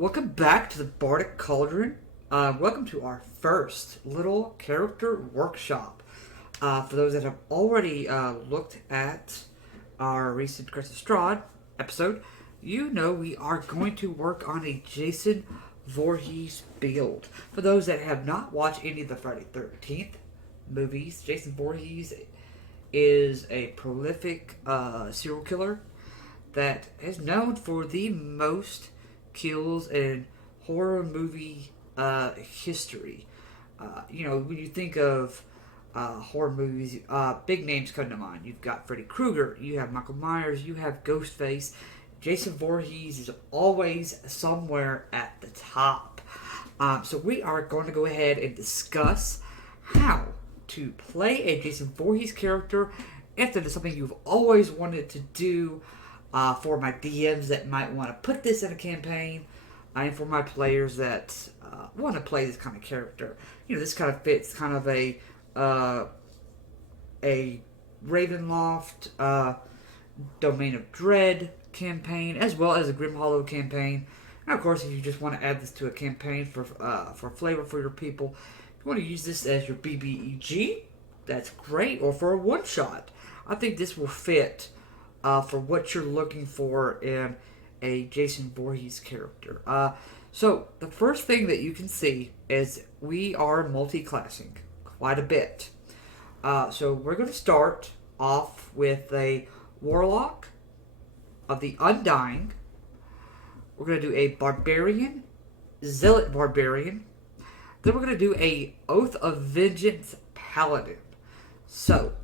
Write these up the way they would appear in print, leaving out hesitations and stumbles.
Welcome back to the Bardic Cauldron. Welcome to our first little character workshop. For those that have already looked at our recent Crest of Strahd episode, you know we are going to work on a Jason Voorhees build. For those that have not watched any of the Friday 13th movies, Jason Voorhees is a prolific serial killer that is known for the most kills in horror movie history. When you think of horror movies, big names come to mind. You've got Freddy Krueger, you have Michael Myers, you have Ghostface. Jason Voorhees is always somewhere at the top. So we are going to go ahead and discuss how to play a Jason Voorhees character if that is something you've always wanted to do. For my DMs that might want to put this in a campaign, and for my players that want to play this kind of character. This kind of fits kind of a Ravenloft, Domain of Dread campaign, as well as a Grim Hollow campaign. And of course, if you just want to add this to a campaign for flavor for your people, if you want to use this as your BBEG, that's great, or for a one-shot. I think this will fit for what you're looking for in a Jason Voorhees character. So the first thing that you can see is we are multi-classing quite a bit. So we're going to start off with a Warlock of the Undying. We're going to do a Barbarian, Zealot Barbarian. Then we're going to do a Oath of Vengeance Paladin. So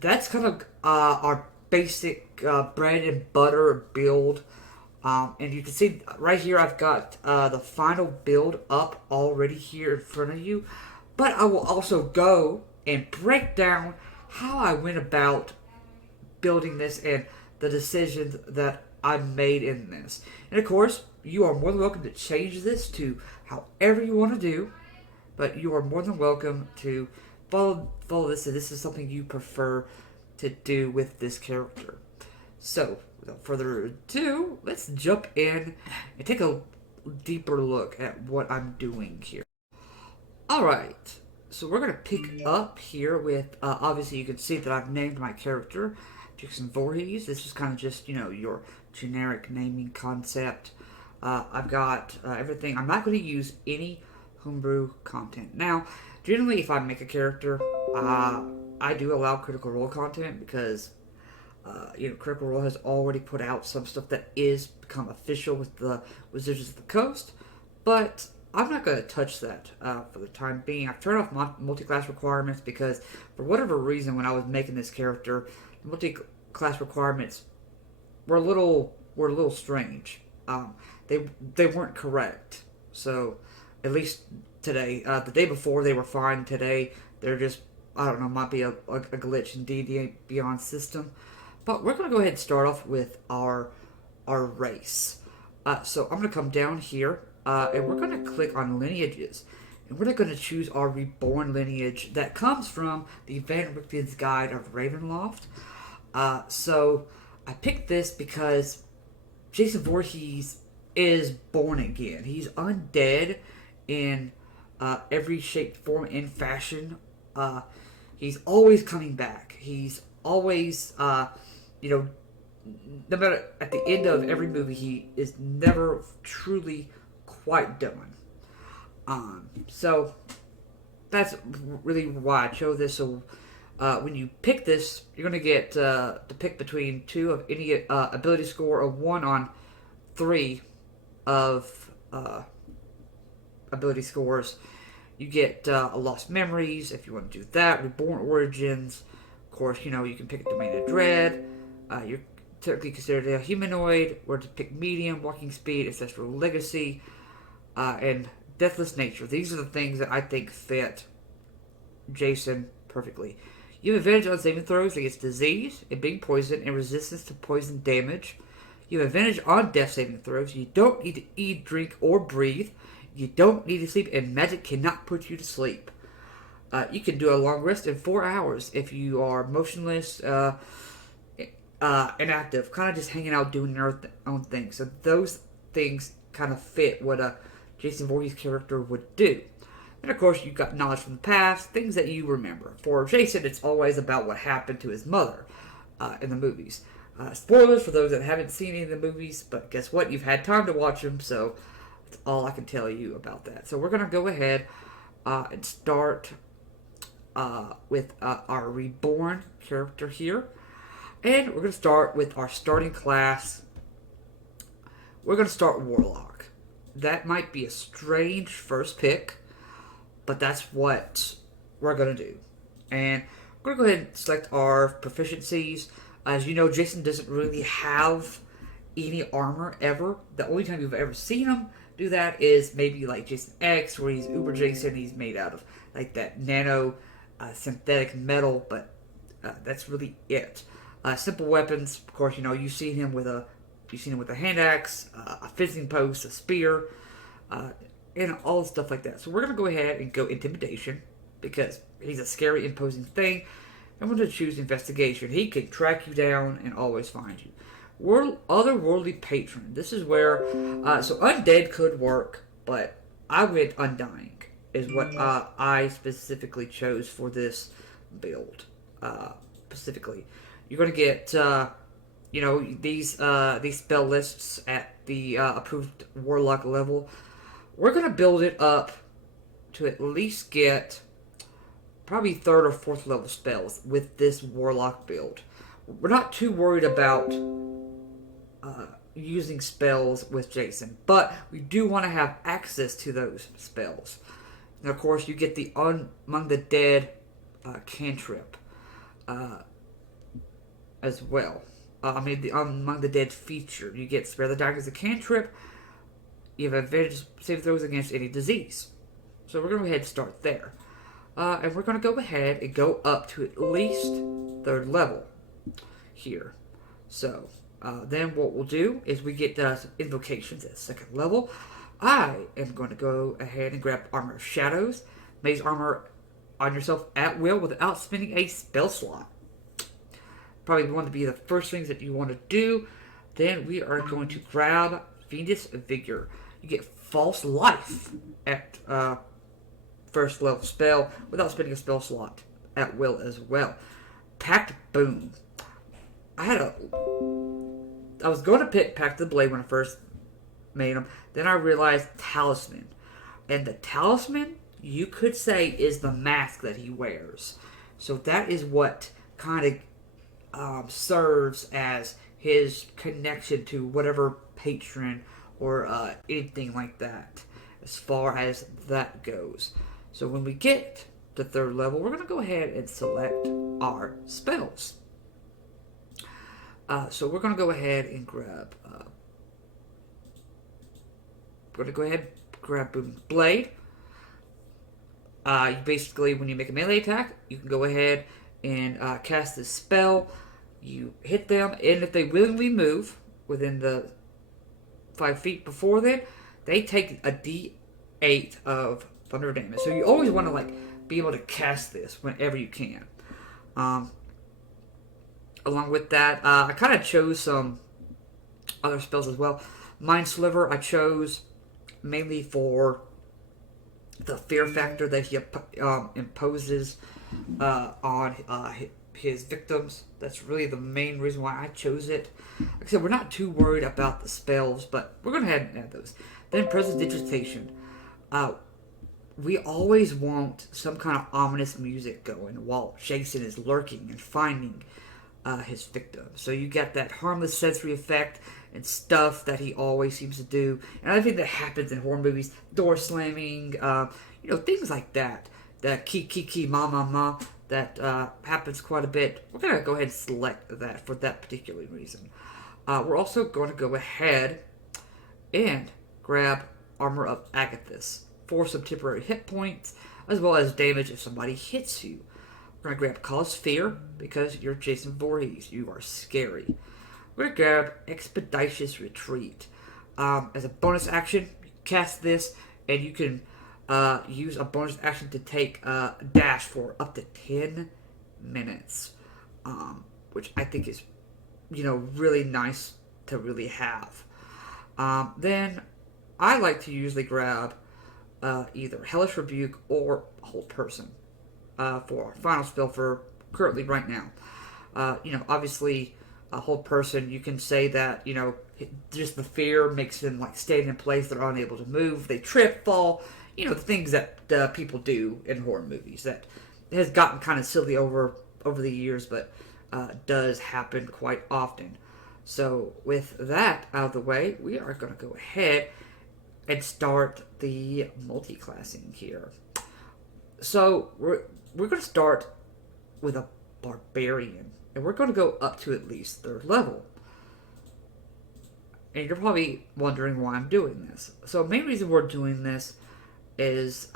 that's kind of our basic bread and butter build. And you can see right here I've got the final build up already here in front of you. But I will also go and break down how I went about building this and the decisions that I made in this. And of course, you are more than welcome to change this to however you want to do. But you are more than welcome to follow this if this is something you prefer to do with this character. So, without further ado, let's jump in and take a deeper look at what I'm doing here. Alright, so we're going to pick up here with, obviously you can see that I've named my character Jason Voorhees. This is kind of just, your generic naming concept. I've got everything. I'm not going to use any homebrew content. Now, generally if I make a character, I do allow Critical Role content because, Critical Role has already put out some stuff that is become official with the Wizards of the Coast, but I'm not going to touch that for the time being. I've turned off multi-class requirements because, for whatever reason, when I was making this character, the multi-class requirements were a little strange. They weren't correct. So, at least today, the day before they were fine. Today, they're just, I don't know, might be a glitch in D&D Beyond system. But we're going to go ahead and start off with our race. So I'm going to come down here, and we're going to click on lineages. And we're going to choose our reborn lineage that comes from the Van Richten's Guide of Ravenloft. So I picked this because Jason Voorhees is born again. He's undead in every shape, form, and fashion. He's always coming back. He's always, no matter at the end of every movie, he is never truly quite done. So that's really why I chose this. So when you pick this, you're going to get to pick between two of any ability score of 1 on 3 of ability scores. You get Lost Memories, if you want to do that. Reborn Origins. Of course, you can pick a Domain of Dread. You're typically considered a humanoid. Or to pick Medium, Walking Speed, Ancestral Legacy, and Deathless Nature. These are the things that I think fit Jason perfectly. You have advantage on saving throws against disease and being poisoned and resistance to poison damage. You have advantage on death saving throws. You don't need to eat, drink, or breathe. You don't need to sleep, and magic cannot put you to sleep. You can do a long rest in 4 hours if you are motionless, inactive, kind of just hanging out doing your own thing. So those things kind of fit what a Jason Voorhees character would do. And of course, you've got knowledge from the past, things that you remember. For Jason, it's always about what happened to his mother in the movies. Spoilers for those that haven't seen any of the movies, but guess what? You've had time to watch them, so that's all I can tell you about that. So we're going to go ahead and start with our reborn character here. And we're going to start with our starting class. We're going to start Warlock. That might be a strange first pick, but that's what we're going to do. And we're going to go ahead and select our proficiencies. As you know, Jason doesn't really have any armor ever. The only time you've ever seen him do that is maybe like Jason X, where he's Uber Jason. He's made out of like that nano synthetic metal, but that's really it. Simple weapons, of course. You know, you've seen him with a hand axe, a fencing post, a spear, and all stuff like that. So we're gonna go ahead and go Intimidation because he's a scary, imposing thing. I'm going to choose Investigation. He can track you down and always find you. Otherworldly Patron. This is where so Undead could work, but I went Undying is what I specifically chose for this build. Specifically, you're going to get these spell lists at the approved Warlock level. We're going to build it up to at least get probably 3rd or 4th level spells with this Warlock build. We're not too worried about using spells with Jason, but we do want to have access to those spells. And of course, you get the Among the Dead cantrip as well. The Among the Dead feature. You get Spare the Dying as a cantrip. You have advantage save throws against any disease. So we're going to go ahead and start there. And we're going to go ahead and go up to at least 3rd level here. So then what we'll do is we get some Invocations at 2nd level. I am going to go ahead and grab Armor of Shadows. Maze Armor on yourself at will without spending a spell slot. Probably want to be the first things that you want to do. Then we are going to grab Fiendish Vigor. You get False Life at 1st level spell without spending a spell slot at will as well. Packed Boom. I was going to pick Pact the Blade when I first made him. Then I realized Talisman. And the Talisman, you could say, is the mask that he wears. So that is what kind of serves as his connection to whatever patron or anything like that, as far as that goes. So when we get to 3rd level, we're going to go ahead and select our spells. So we're going to go ahead and grab Boom Blade. You basically, when you make a melee attack, you can go ahead and cast this spell. You hit them, and if they willingly move within the 5 feet before then, they take a D8 of thunder damage. So you always want to be able to cast this whenever you can. Along with that, I kind of chose some other spells as well. Mind Sliver I chose mainly for the fear factor that he imposes on his victims. That's really the main reason why I chose it. Like I said, we're not too worried about the spells, but we're going to head and add those. Then Prestidigitation. We always want some kind of ominous music going while Jason is lurking and finding his victim. So you get that harmless sensory effect and stuff that he always seems to do. And I think that happens in horror movies. Door slamming, things like that. The key, ma, that happens quite a bit. We're going to go ahead and select that for that particular reason. We're also going to go ahead and grab Armor of Agathis for some temporary hit points, as well as damage if somebody hits you. We're going to grab Cause Fear, because you're Jason Voorhees. You are scary. We're going to grab Expeditious Retreat. As a bonus action, you cast this, and you can use a bonus action to take a dash for up to 10 minutes, which I think is, really nice to really have. Then I like to usually grab either Hellish Rebuke or Hold Person for our final spell for currently right now. Obviously, a Hold Person, you can say that, just the fear makes them like stand in place. They're unable to move. They trip, fall. The things that people do in horror movies that has gotten kind of silly over the years, but does happen quite often. So with that out of the way, we are going to go ahead and start the multi-classing here. So we're going to start with a Barbarian, and we're going to go up to at least 3rd level. And you're probably wondering why I'm doing this. So the main reason we're doing this is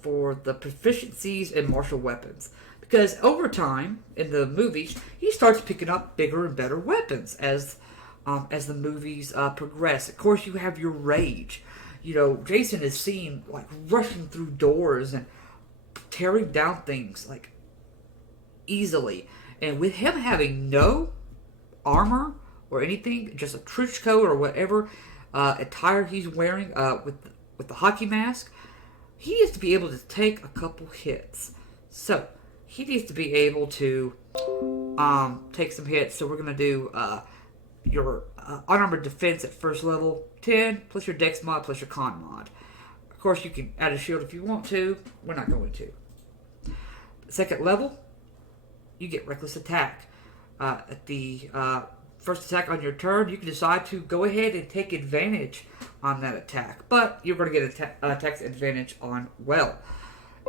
for the proficiencies in martial weapons. Because over time, in the movies, he starts picking up bigger and better weapons as the movies progress. Of course, you have your rage. Jason is seen like rushing through doors and tearing down things like easily. And with him having no armor or anything, just a trench coat or whatever attire he's wearing with the hockey mask, he needs to be able to take a couple hits. So he needs to be able to take some hits. So we're going to do your unarmored defense at 1st level, 10, plus your dex mod, plus your con mod. Of course, you can add a shield if you want to. We're not going to. 2nd level, you get reckless attack. At the first attack on your turn, you can decide to go ahead and take advantage on that attack. But you're going to get attack advantage on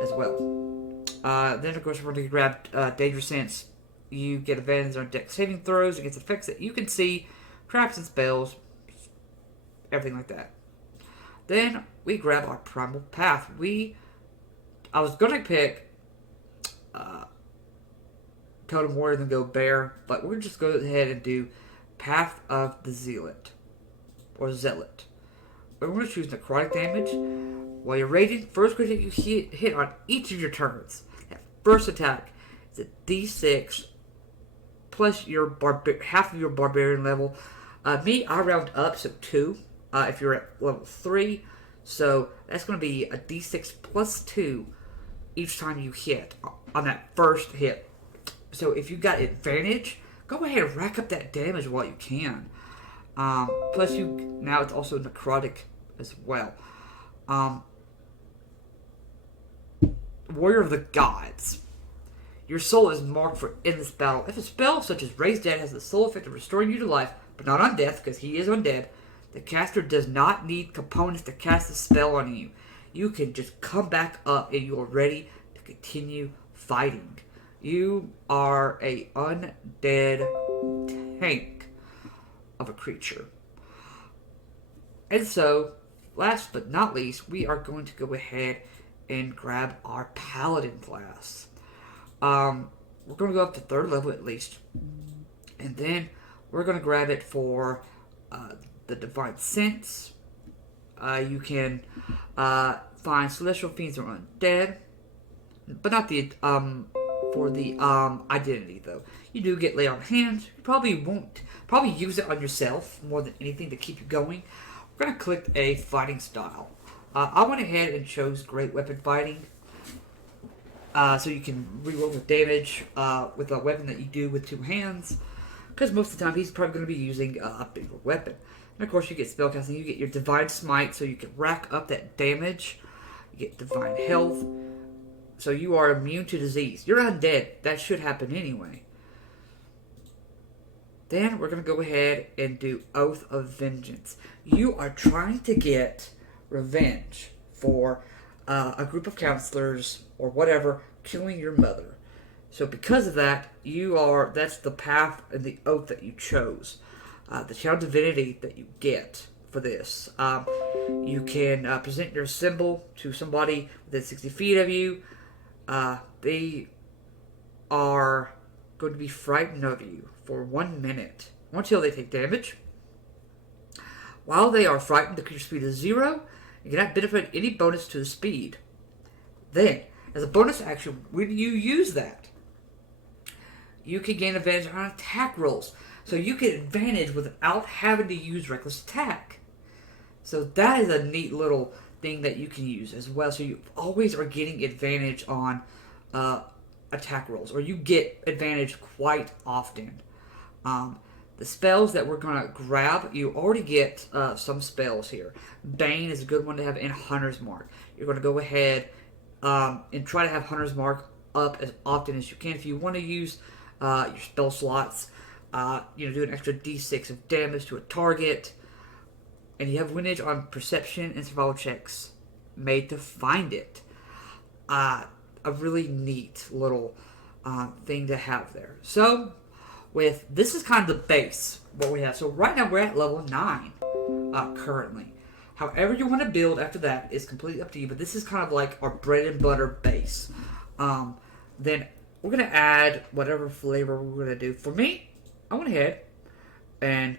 as well. Then, of course, we're going to grab Danger Sense. You get advantage on dex saving throws against effects that you can see, traps and spells, everything like that. Then we grab our Primal Path. I was going to pick Totem Warrior than go Bear, but we're just going to go ahead and do Path of the Zealot, or Zealot. We're going to choose necrotic damage. While you're raging, first creature you hit on each of your turns. That first attack is a d6 plus your half of your Barbarian level. I round up, so 2 if you're at level 3. So that's going to be a d6 plus 2 each time you hit on that first hit. So if you got advantage, go ahead and rack up that damage while you can. Plus, now it's also necrotic as well. Warrior of the Gods. Your soul is marked for endless battle. If a spell such as Raise Dead has the sole effect of restoring you to life, but not on death, because he is undead, the caster does not need components to cast the spell on you. You can just come back up and you are ready to continue fighting. You are a undead tank of a creature. And so, last but not least, we are going to go ahead and grab our Paladin class. We're going to go up to 3rd level at least. And then we're going to grab it for the Divine Sense. You can find Celestial Fiends or Undead. But not the for the identity, though. You do get Lay on Hands. You probably use it on yourself more than anything to keep you going. We're going to click a fighting style. I went ahead and chose Great Weapon Fighting. So you can reroll with damage with a weapon that you do with 2 hands. Because most of the time he's probably going to be using a bigger weapon. And of course you get spellcasting. You get your Divine Smite, so you can rack up that damage. You get Divine Health. So you are immune to disease. You're undead. That should happen anyway. Then we're going to go ahead and do Oath of Vengeance. You are trying to get revenge for a group of counselors or whatever killing your mother. So because of that, that's the path and the oath that you chose. The channel divinity that you get for this. You can present your symbol to somebody within 60 feet of you. They are going to be frightened of you for 1 minute until they take damage. While they are frightened, the creature's speed is 0. You cannot benefit any bonus to the speed. Then, as a bonus action, when you use that, you can gain advantage on attack rolls. So you get advantage without having to use reckless attack. So that is a neat little thing that you can use as well. So you always are getting advantage on attack rolls, or you get advantage quite often. Um, the spells that we're going to grab, you already get some spells here. Bane is a good one to have in Hunter's Mark. You're going to go ahead and try to have Hunter's Mark up as often as you can. If you want to use your spell slots, do an extra d6 of damage to a target. And you have windage on perception and survival checks made to find it. A really neat little thing to have there. So, this is kind of the base, what we have. So right now we're at level 9 currently. However you want to build after that is completely up to you, but this is kind of like our bread and butter base. Then we're going to add whatever flavor we're going to do. For me, I went ahead and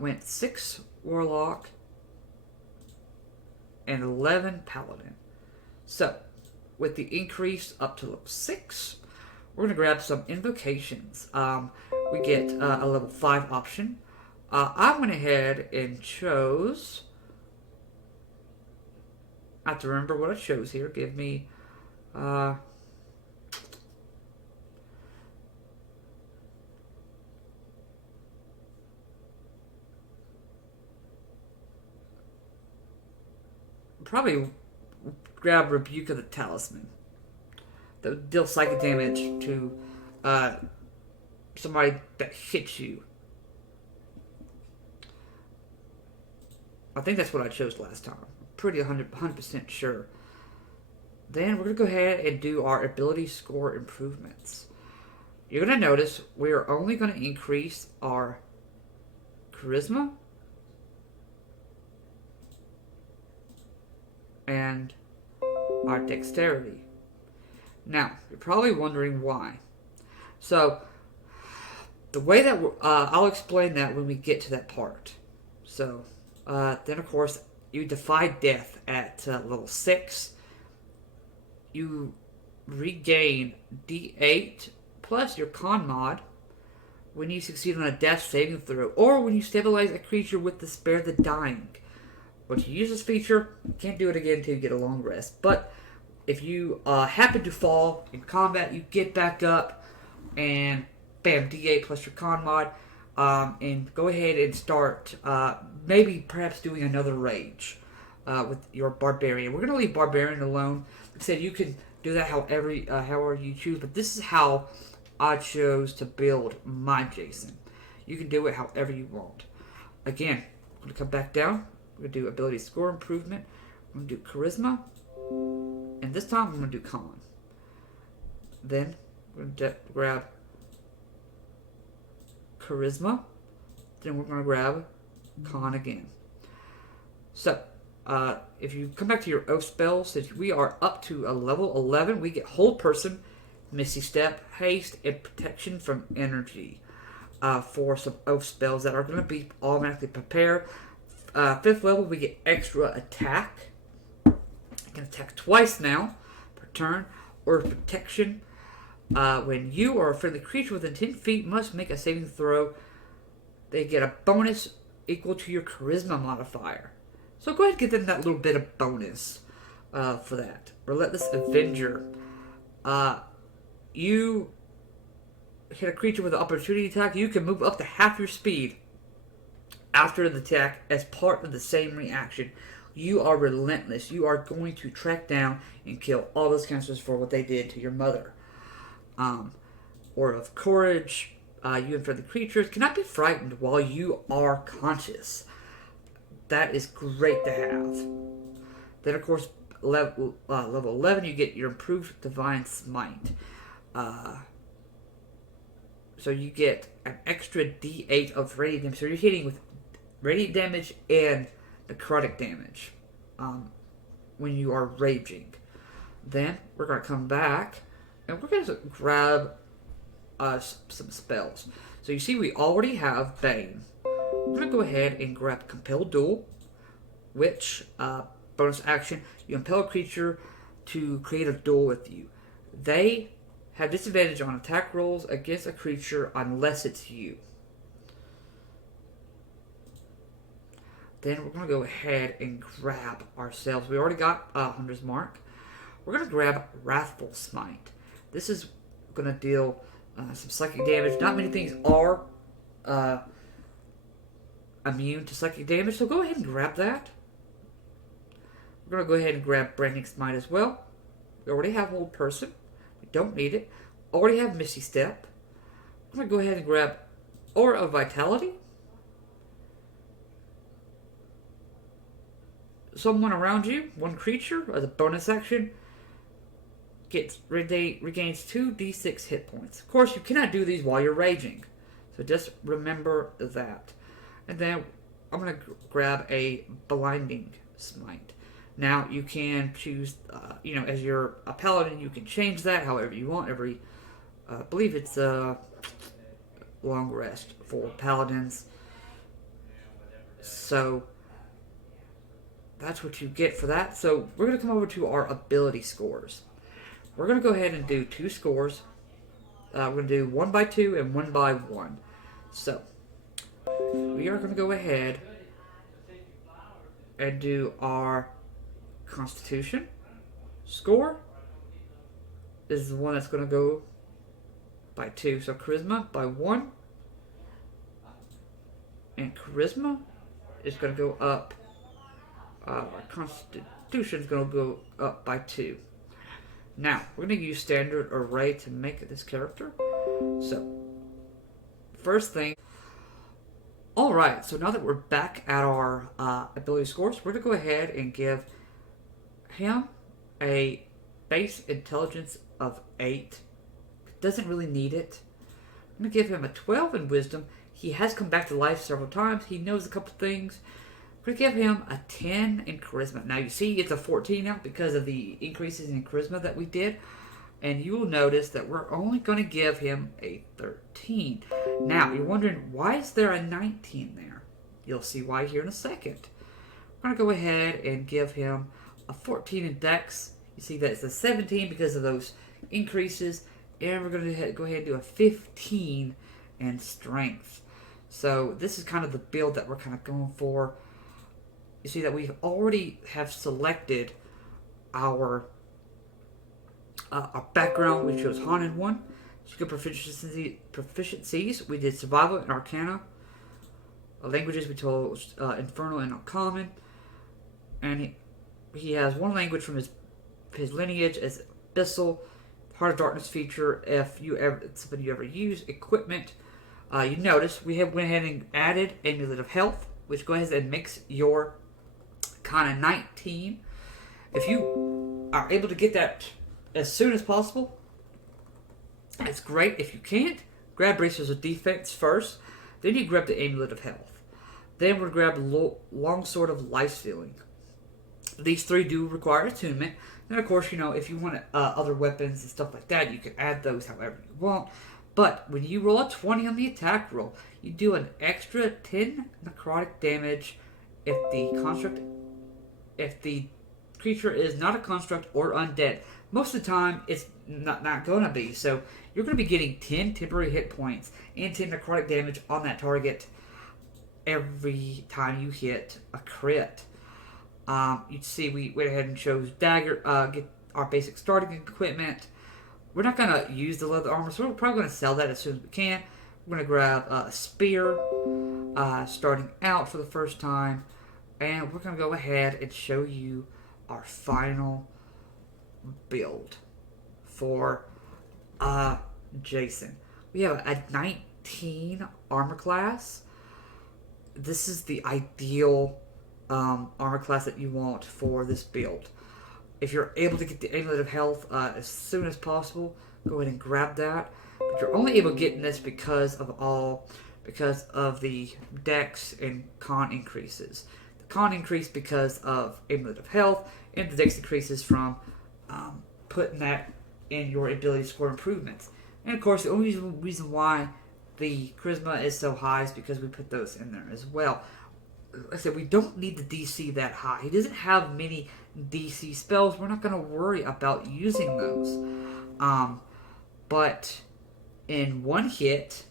went 6 Warlock and 11 Paladin. So, with the increase up to level 6, we're going to grab some Invocations. We get a level 5 option. I went ahead and chose... I have to remember what I chose here. Give me... probably grab Rebuke of the Talisman. That would deal psychic damage to somebody that hits you. I think that's what I chose last time. I'm pretty 100% sure. Then we're going to go ahead and do our ability score improvements. You're going to notice we're only going to increase our charisma and our dexterity. Now, you're probably wondering why. So, the way that I'll explain that when we get to that part. So, then of course, you defy death at level 6. You regain D8 plus your con mod when you succeed on a death saving throw, or when you stabilize a creature with the Spare the Dying. Once you use this feature, you can't do it again until you get a long rest. But if you happen to fall in combat, you get back up and bam, D8 plus your con mod, and go ahead and start maybe perhaps doing another rage with your Barbarian. We're going to leave Barbarian alone. Like I said, you can do that however you choose, but this is how I chose to build my Jason. You can do it however you want. Again, I'm going to come back down. We're going to do ability score improvement. I'm going to do charisma. And this time I'm going to do con. Then we're going to grab charisma. Then we're going to grab con again. So, if you come back to your oath spells, since we are up to a level 11, we get Hold Person, Misty Step, Haste, and Protection from Energy for some oath spells that are going to be automatically prepared. 5th level, we get extra attack. You can attack twice now per turn, or protection. When you or a friendly creature within 10 feet must make a saving throw, they get a bonus equal to your charisma modifier. So go ahead and give them that little bit of bonus for that. Relentless Avenger. You hit a creature with an opportunity attack, you can move up to half your speed after the attack as part of the same reaction. You are relentless. You are going to track down and kill all those cancers for what they did to your mother. Or of courage, you and friendly creatures cannot be frightened while you are conscious. That is great to have. Then, of course, level 11, you get your improved Divine Smite. So you get an extra D8 of radiant damage. So you're hitting with radiant damage and necrotic damage when you are raging. Then we're going to come back and we're going to grab some spells. So you see we already have Bane. We're going to go ahead and grab Compel Duel, which bonus action, you impel a creature to create a duel with you. They have disadvantage on attack rolls against a creature unless it's you. Then we're going to go ahead and grab ourselves. We already got Hunter's Mark. We're going to grab Wrathful Smite. This is going to deal some psychic damage. Not many things are immune to psychic damage, so go ahead and grab that. We're going to go ahead and grab Branding Smite as well. We already have Hold Person. We don't need it. Already have Misty Step. I'm going to go ahead and grab Aura of Vitality. Someone around you, one creature, as a bonus action, regains 2d6 hit points. Of course, you cannot do these while you're raging, so just remember that. And then I'm going to grab a Blinding Smite. Now, you can choose, as you're a paladin, you can change that however you want. I believe it's a long rest for paladins. So that's what you get for that. So we're going to come over to our ability scores. We're going to go ahead and do 2 scores. We're going to do 1 by 2 and 1 by 1. So we are going to go ahead and do our Constitution score. This is the one that's going to go by 2. So Charisma by 1. And Charisma is going to go up. Our Constitution is going to go up by 2. Now, we're going to use Standard Array to make this character. So, first thing. Alright, so now that we're back at our ability scores, we're going to go ahead and give him a base intelligence of 8. Doesn't really need it. I'm going to give him a 12 in wisdom. He has come back to life several times. He knows a couple things. We're going to give him a 10 in charisma. Now you see it's a 14 now because of the increases in charisma that we did. And you will notice that we're only going to give him a 13. Now you're wondering, why is there a 19 there? You'll see why here in a second. We're going to go ahead and give him a 14 in dex. You see that it's a 17 because of those increases. And we're going to go ahead and do a 15 in strength. So this is kind of the build that we're kind of going for. You see that we already have selected our background. We chose Haunted one. Skill proficiencies. We did Survival and Arcana. Languages we chose Infernal and Uncommon. And he has one language from his lineage as Abyssal. Heart of Darkness feature. If it's something you ever use. Equipment. You notice we went ahead and added Amulet of Health, which goes ahead and makes your kind of 19. If you are able to get that as soon as possible, it's great. If you can't, grab Bracers of Defense first. Then you grab the Amulet of Health. Then we're going to grab Longsword of Life Stealing. These 3 do require attunement. And of course, if you want other weapons and stuff like that, you can add those however you want. But when you roll a 20 on the attack roll, you do an extra 10 necrotic damage if the creature is not a construct or undead. Most of the time, it's not going to be. So you're going to be getting 10 temporary hit points and 10 necrotic damage on that target every time you hit a crit. You'd see we went ahead and chose Dagger, get our basic starting equipment. We're not going to use the leather armor, so we're probably going to sell that as soon as we can. We're going to grab a spear, starting out for the first time. And we're going to go ahead and show you our final build for Jason. We have a 19 armor class. This is the ideal armor class that you want for this build. If you're able to get the Amulet of Health as soon as possible, go ahead and grab that. But you're only able to get this because of the Dex and Con increases. The Con increase because of Amulet of Health, and the Dex increases from putting that in your ability score improvements. And of course, the only reason why the Charisma is so high is because we put those in there as well. Like I said, we don't need the DC that high. He doesn't have many DC spells. We're not going to worry about using those. But in one hit,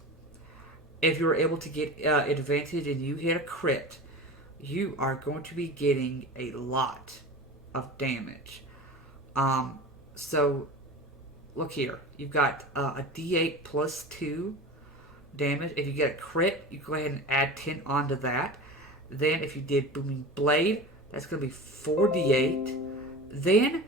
if you're able to get advantage and you hit a crit, you are going to be getting a lot of damage. So look here. You've got a D8 plus 2 damage. If you get a crit, you go ahead and add 10 onto that. Then if you did Booming Blade, that's going to be 4d8. Then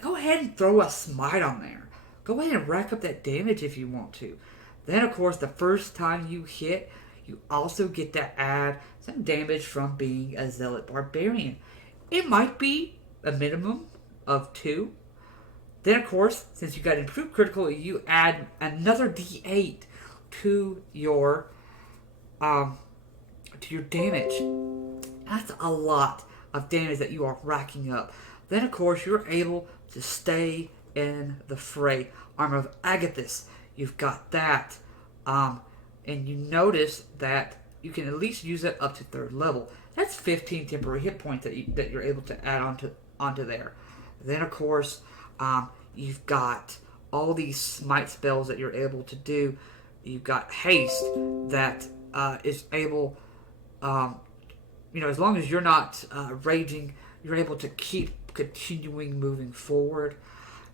go ahead and throw a Smite on there. Go ahead and rack up that damage if you want to. Then, of course, the first time you hit, you also get to add some damage from being a Zealot Barbarian. It might be a minimum of 2. Then, of course, since you got improved critical, you add another d8 to your damage. That's a lot of damage that you are racking up. Then, of course, you're able to stay in the fray. Armor of Agathis, you've got that. And you notice that you can at least use it up to 3rd level. That's 15 temporary hit points that you're able to add onto there. Then, of course, you've got all these smite spells that you're able to do. You've got haste that is able, as long as you're not raging, you're able to keep continuing moving forward.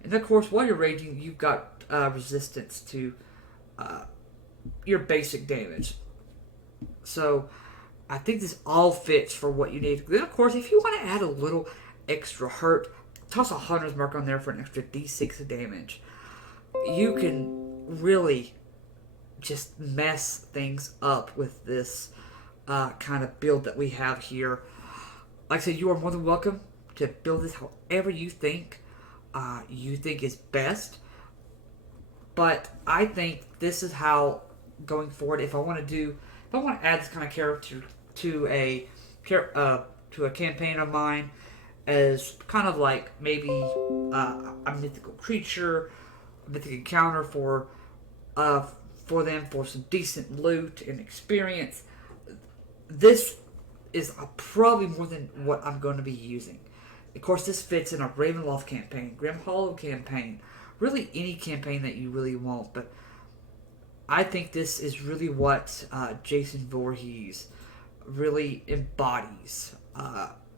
And of course, while you're raging, you've got resistance to your basic damage. So I think this all fits for what you need. Then, of course, if you want to add a little extra hurt, toss a Hunter's Mark on there for an extra d6 of damage. You can really just mess things up with this kind of build that we have here. Like I said, you are more than welcome to build this however you think is best. But I think this is how, going forward, if I want to add this kind of character to a campaign of mine, as kind of like maybe a mythical creature, a mythic encounter for them for some decent loot and experience. This is probably more than what I'm going to be using. Of course, this fits in a Ravenloft campaign, Grim Hollow campaign, really any campaign that you really want. But I think this is really what Jason Voorhees really embodies,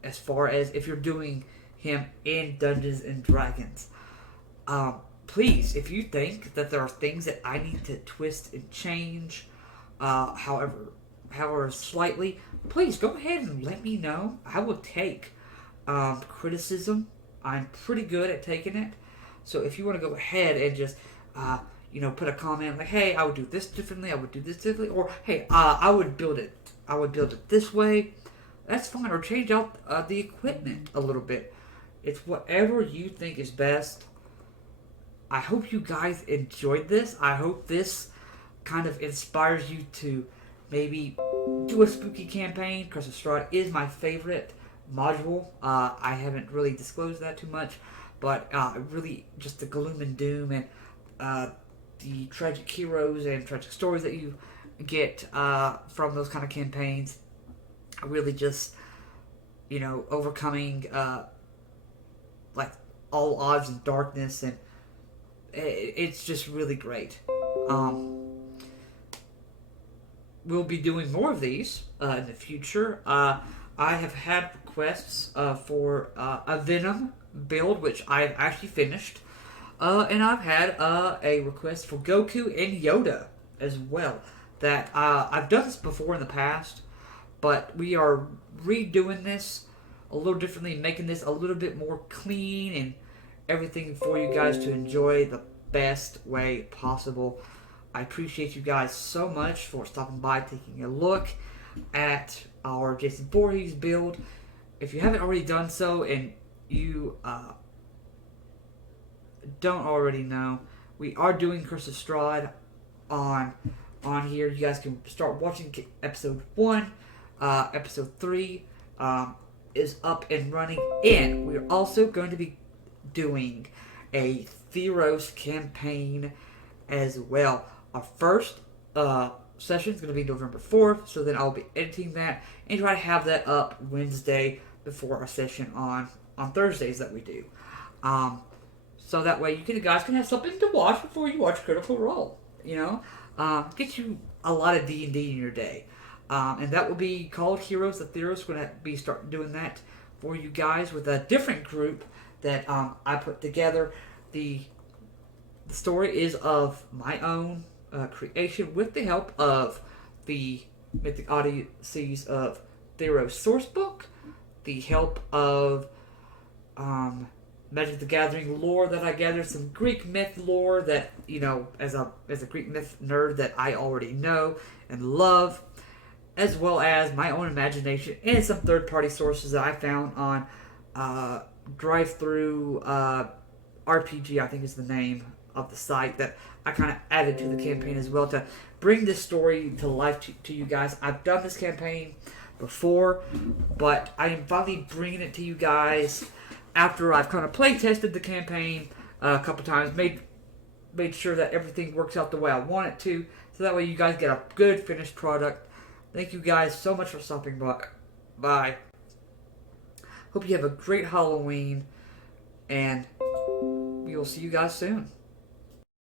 as far as if you're doing him in Dungeons and Dragons. Please, if you think that there are things that I need to twist and change, however slightly, please go ahead and let me know. I will take criticism. I'm pretty good at taking it. So if you want to go ahead and just put a comment like, hey, I would do this differently, I would do this differently, or hey, I would build it this way, that's fine. Or change out the equipment a little bit. It's whatever you think is best. I hope you guys enjoyed this. I hope this kind of inspires you to maybe do a spooky campaign. Curse of Strahd is my favorite module. I haven't really disclosed that too much, but really just the gloom and doom and the tragic heroes and tragic stories that you get from those kind of campaigns. Really just, overcoming like all odds and darkness, and it's just really great. We'll be doing more of these in the future. I have had requests for a Venom build, which I've actually finished. And I've had a request for Goku and Yoda as well. That I've done this before in the past, but we are redoing this a little differently, making this a little bit more clean and everything for you guys to enjoy the best way possible. I appreciate you guys so much for stopping by, taking a look at our Jason Voorhees build. If you haven't already done so and you don't already know, we are doing Curse of Strahd on here. You guys can start watching episode 1. Episode 3 is up and running, and we're also going to be doing a Theros campaign as well. Our first session is going to be November 4th, so then I'll be editing that and try to have that up Wednesday before our session on Thursdays that we do. So that way you guys can have something to watch before you watch Critical Role. Get you a lot of D&D in your day. And that will be called Heroes of Theros. We're going to be starting doing that for you guys with a different group that I put together. The story is of my own creation with the help of the Mythic Odysseys of Theros sourcebook, the help of Magic the Gathering lore that I gathered, some Greek myth lore that, you know, as a Greek myth nerd that I already know and love, as well as my own imagination and some third-party sources that I found on Drive-Through RPG, I think is the name of the site, that I kind of added to the campaign as well to bring this story to life to you guys. I've done this campaign before, but I am finally bringing it to you guys after I've kind of play tested the campaign a couple times, made sure that everything works out the way I want it to, so that way you guys get a good finished product. Thank you guys so much for stopping by. Bye. Hope you have a great Halloween, and we will see you guys soon.